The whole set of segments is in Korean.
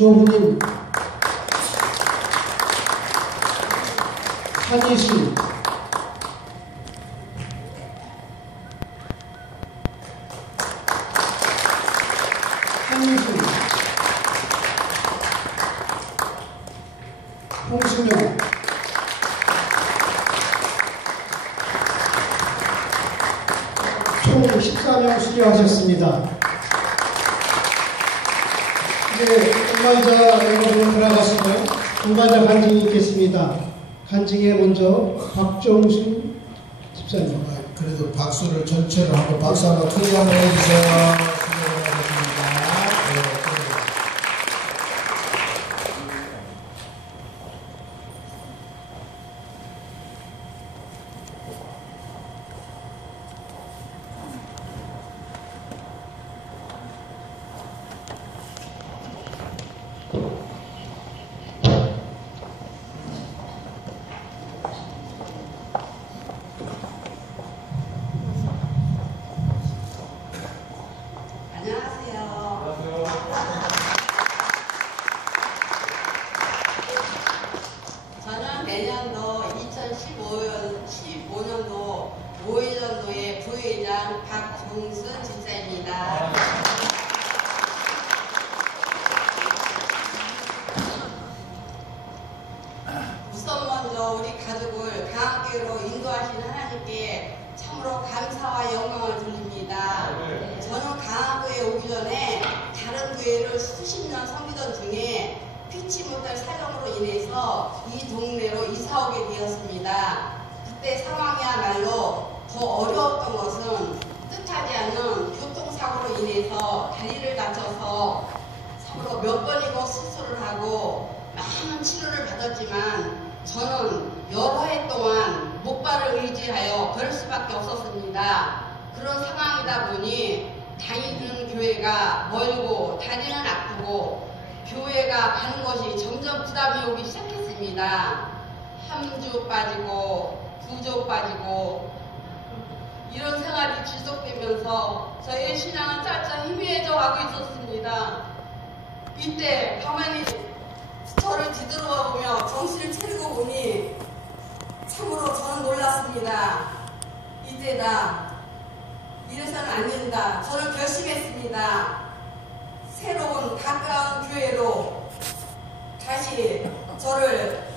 박조훈님, 한희수, 홍수명, 총 14명 수료하셨습니다. 이제 동반자 여러분 들어가시고요. 동반자 간증이 있겠습니다. 간증에 먼저 박정순 집사님. 그래도 박수를 전체로 하고 박수 한번 크게 한번 해주세요. 저는 내년도 2015년도 5.1연도의 부회장 박종순 집사입니다. 우선 먼저 우리 가족을 강학교로 인도하신 하나님께 참으로 감사와 영광을 돌립니다. 저는 강학교에 오기 전에 다른 교회를 수십 년 섬기던 중에 피치 못할 사정으로 인해서 이 동네로 이사 오게 되었습니다. 그때 상황이야말로 더 어려웠던 것은 뜻하지 않는 교통사고로 인해서 다리를 다쳐서 참으로 몇 번이고 수술을 하고 많은 치료를 받았지만 저는 여러 해 동안 목발을 의지하여 걸을 수밖에 없었습니다. 그런 상황이다 보니 다니는 교회가 멀고 다리는 아프고 교회가 가는 것이 점점 부담이 오기 시작했습니다. 3주 빠지고 9주 빠지고 이런 생활이 지속되면서 저의 신앙은 차차 희미해져 가고 있었습니다. 이때 가만히 저를 뒤돌아보며 정신을 차리고 보니 참으로 저는 놀랐습니다. 이때다. 이래서는 안 된다. 저는 결심했습니다. 새로운 가까운 교회로 다시 저를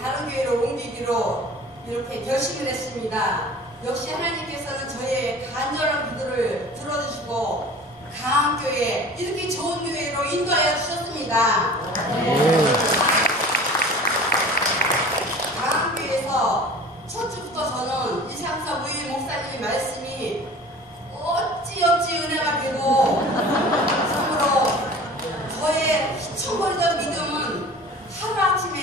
다른 교회로 옮기기로 이렇게 결심을 했습니다. 역시 하나님께서는 저의 간절한 기도를 들어주시고 강학교에 이렇게 좋은 교회로 인도하여 주셨습니다. 강학교에서 첫 주부터 저는 이상섭 의회 목사님의 말씀이 어찌어찌 은혜가 되고 참으로 저의 희청거리던 믿음은 하루아침에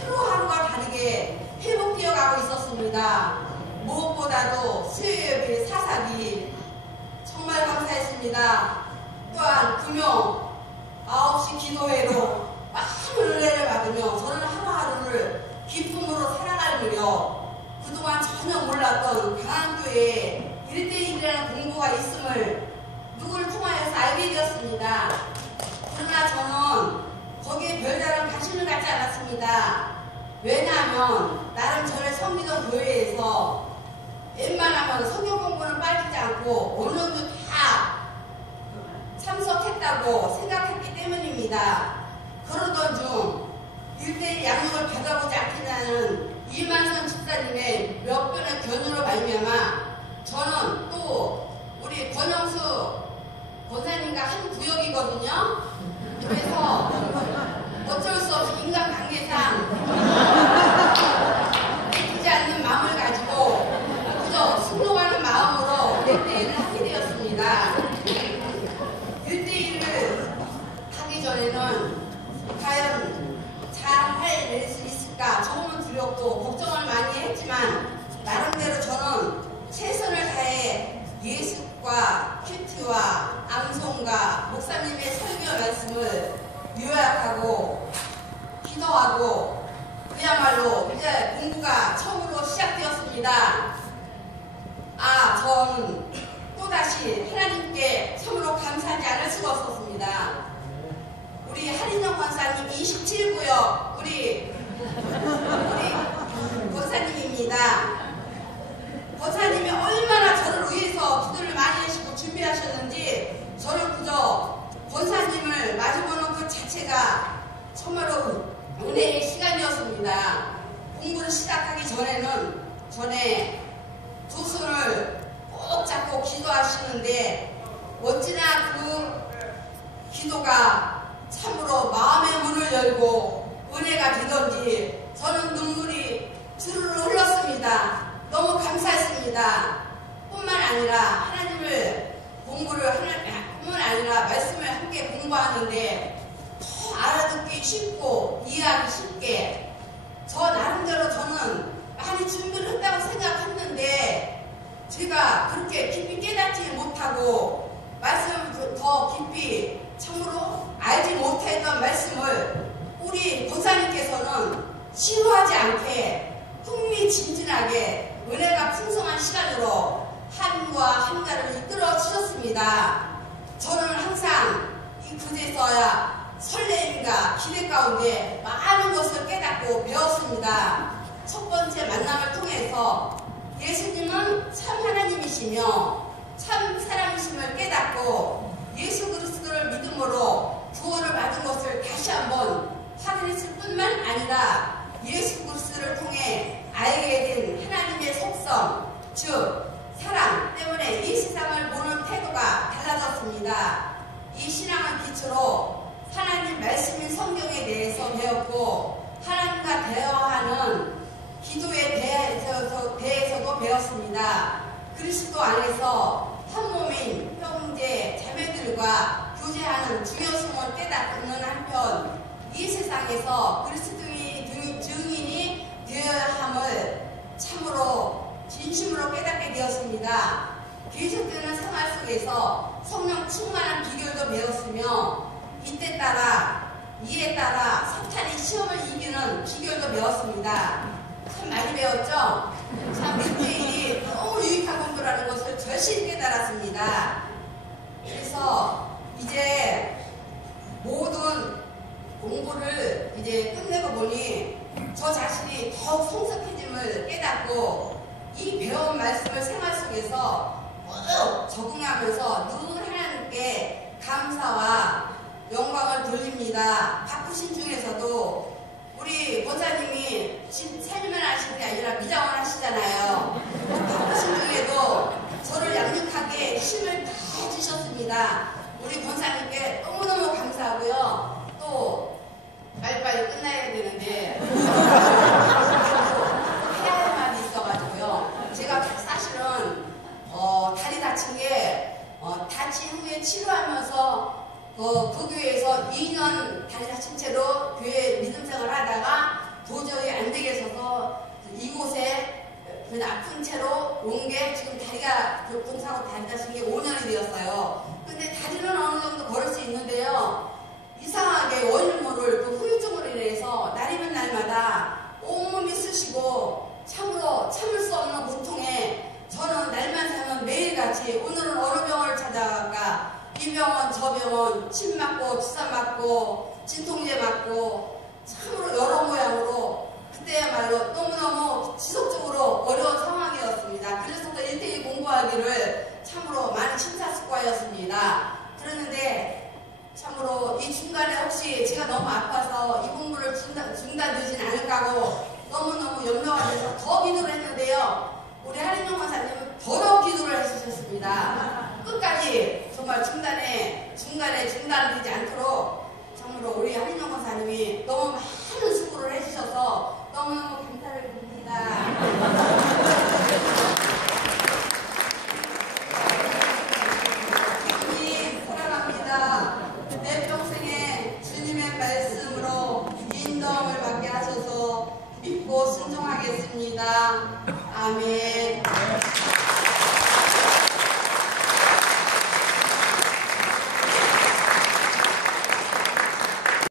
하루하루가 다르게 회복되어 가고 있었습니다. 무엇보다도 수요예배 사사기 정말 감사했습니다. 또한 금요 9시 기도회로 많은 은혜를 받으며 저는 하루하루를 기쁨으로 살아갈 무렵 그동안 전혀 몰랐던 강한교회에 1대1이라는 공부가 있음을 누구를 통하여서 알게 되었습니다. 그러나 저는 거기에 별다른 관심을 갖지 않았습니다. 왜냐하면 나름 전에 섬기던 교회에서 웬만하면 성경 공부는 빠지지 않고 어느 정도 다 참석했다고 생각했기 때문입니다. 그러던 중 1대1 양육을 받아보지 않겠냐는 이만선 집사님의 몇 번의 견우로 말미암아 저는 또 우리 권영수 권사님과 한 구역이거든요. 그래서 어쩔 수 없이 인간관계상 내키지 않는 마음을 가지고 그저 순종하는 마음으로 1대1을 하게 되었습니다. 1대1을 하기 전에는 과연 잘 해낼 수 있을까 처음은 두렵고 걱정을 많이 했지만 나름대로 저는 최선을 다해 예습과 큐티와 암송과 목사님의 설교 말씀을 요약하고 기도하고 그야말로 이제 공부가 처음으로 시작되었습니다. 저는 또다시 하나님께 참으로 감사하지 않을 수가 없었습니다. 한인영 권사님 27구역 우리 권사님입니다. 권사님이 얼마나 저를 위해서 기도를 많이 하시고 준비하셨는지 저는 그저 권사님을 마주보는 그 자체가 정말로 은혜의 시간이었습니다. 공부를 시작하기 전에 두 손을 꼭 잡고 기도하시는데 어찌나 그 기도가 참으로 마음의 문을 열고 은혜가 되던지 저는 눈물이 주르르 흘렀습니다. 너무 감사했습니다. 뿐만 아니라 하나님을 뿐만 아니라 말씀을 함께 공부하는데 더 알아듣기 쉽고 이해하기 쉽게 저 나름대로 저는 많이 준비를 했다고 생각했는데 제가 그렇게 깊이 깨닫지 못하고 말씀을 더 깊이 참으로 알지 못했던 말씀을 우리 권사님께서는 지루하지 않게 흥미진진하게 은혜가 풍성한 시간으로 한과 한가를 이끌어 주셨습니다. 저는 항상 이 그제서야 설렘과 기대 가운데 많은 것을 깨닫고 배웠습니다. 첫 번째 만남을 통해서 예수님은 참 하나님이시며 참 사람이심을 깨닫고 예수 그리스도를 믿음으로 구원을 받은 것을 다시 한번 확인했을 뿐만 아니라 예수 그리스도를 통해 알게 된 하나님의 속성, 즉 사랑 때문에 이 세상을 보는 태도가 달라졌습니다. 이 신앙을 기초로 하나님 말씀인 성경에 대해서 배웠고 하나님과 대화하는 기도에 대해서도 배웠습니다. 그리스도 안에서 한 몸인 형제 자매들과 교제하는 중요성을 깨닫는 한편 이 세상에서 그리스도의 증인이 되어야 함을 참으로 진심으로 깨닫게 되었습니다. 계속되는 생활 속에서 성령 충만한 비결도 배웠으며 이에 따라 사탄이 시험을 이기는 비결도 배웠습니다. 참 많이 배웠죠? 참 일대일이 너무 유익한 공부라는 것을 절실히 깨달았습니다. 그래서 이제 모든 공부를 이제 끝내고 보니 저 자신이 더욱 성숙해짐을 깨닫고 이 배운 말씀을 생활 속에서 꼭 적응하면서 늘 하나님께 감사와 영광을 돌립니다. 바쁘신 중에서도 우리 권사님이 세미만 하시는 게 아니라 미장원 하시잖아요. 바쁘신 중에도 저를 양육하게 힘을 다 주셨습니다. 우리 권사님께 너무너무 감사하고요. 또 빨리빨리 끝나야 되는데 해야 할 말이 있어가지고요. 제가 사실은 다리 다친 게 다친 후에 치료하면서 그 교회에서 2년 다리 다친 채로 교회 믿음생활을 하다가 도저히 안 되겠어서 이곳에 아픈 채로 온 게 지금 다리가 교통사고 다리 다친 게 5년이 되었어요. 근데 다리는 어느 정도 걸을 수 있는데요. 이상하게 원인 모를 그 후유증으로 인해서 날이면 날마다 온몸이 쑤시고 참으로 참을 수 없는 고통에 저는 날만 새면 매일같이 오늘은 어느 병원을 찾아갈까 이 병원 저 병원 침 맞고 주사 맞고 진통제 맞고 참으로 여러 모양으로 그때야말로 너무너무 지속적으로 어려운 상황이었습니다. 그래서 또 1대1 공부하기를 참으로 많이 심사숙고하였습니다. 그랬는데 참으로 이 중간에 혹시 제가 너무 아파서 이 공부를 중단되진 않을까 하고 너무너무 염려가 돼서 더 기도를 했는데요. 우리 한인영 권사님은 더더욱 기도를 해주셨습니다. 끝까지 정말 중간에 중단되지 않도록 참으로 우리 한인영 권사님이 너무 많은 수고를 해주셔서 너무너무 감사를 드립니다. 주님 사랑합니다. 내 평생에 주님의 말씀으로 인도함을 받게 하셔서 믿고 순종하겠습니다. 아멘.